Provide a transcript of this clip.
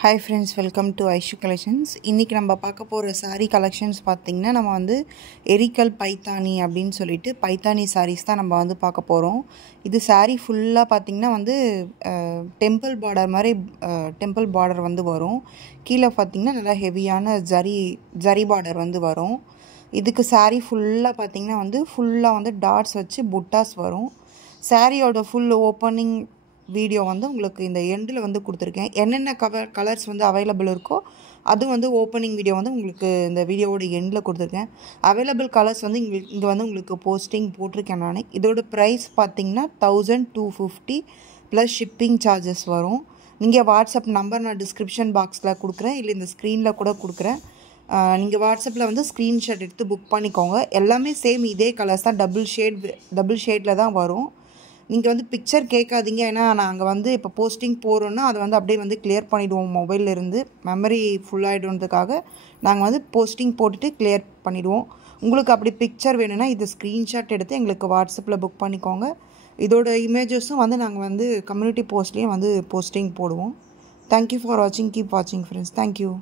Hi friends, welcome to Aishu Collections. இன்னைக்கு நம்ம பார்க்க போற saree collections பாத்தீங்கன்னா நம்ம வந்து எரிக்கல் பைத்தானி அப்படினு சொல்லிட்டு பைத்தானி sarees தான் நம்ம வந்து பார்க்க போறோம். இது saree ஃபுல்லா பாத்தீங்கன்னா வந்து டெம்பிள் border மாதிரி டெம்பிள் border வந்து வரும். கீழ பாத்தீங்கன்னா நல்ல ஹெவியான ஜரி border வந்து வரும். இதுக்கு saree ஃபுல்லா பாத்தீங்கன்னா வந்து ஃபுல்லா வந்து டாட்ஸ் வச்சு புட்டாஸ் வரும். சாரியோட full opening வீடியோ வந்து உங்களுக்கு இந்த எண்டில் வந்து கொடுத்துருக்கேன். என்னென்ன கலர்ஸ் வந்து அவைலபிள் இருக்கோ அது வந்து ஓப்பனிங் வீடியோ வந்து உங்களுக்கு இந்த வீடியோவோட எண்டில் கொடுத்துருக்கேன். அவைலபிள் கலர்ஸ் வந்து இங்கே வந்து உங்களுக்கு போஸ்டிங் போட்டிருக்கேன் நான். இதோட ப்ரைஸ் பார்த்தீங்கன்னா 1250 ப்ளஸ் ஷிப்பிங் சார்ஜஸ் வரும். நீங்கள் வாட்ஸ்அப் நம்பர் நான் டிஸ்கிரிப்ஷன் பாக்ஸில் கொடுக்குறேன், இல்லை இந்த ஸ்க்ரீனில் கூட கொடுக்குறேன். நீங்கள் வாட்ஸ்அப்பில் வந்து ஸ்க்ரீன்ஷாட் எடுத்து புக் பண்ணிக்கோங்க. எல்லாமே சேம் இதே கலர்ஸ் தான், டபுள் ஷேடில் தான் வரும். நீங்கள் வந்து பிக்சர் கேட்காதீங்க, ஏன்னா நாங்கள் வந்து இப்போ போஸ்டிங் போகிறோன்னா அதை வந்து அப்படியே வந்து கிளியர் பண்ணிவிடுவோம். மொபைல்லேருந்து மெமரி ஃபுல்லாகிடுன்றதுக்காக நாங்கள் வந்து போஸ்டிங் போட்டுட்டு கிளியர் பண்ணிவிடுவோம். உங்களுக்கு அப்படி பிக்சர் வேணும்னா இது ஸ்க்ரீன்ஷாட் எடுத்து எங்களுக்கு வாட்ஸ்அப்பில் புக் பண்ணிக்கோங்க. இதோட இமேஜஸும் வந்து நாங்கள் வந்து கம்யூனிட்டி போஸ்ட்லேயும் வந்து போஸ்டிங் போடுவோம். தேங்க்யூ ஃபார் வாட்சிங். கீப் வாட்சிங் ஃப்ரெண்ட்ஸ். தேங்க்யூ.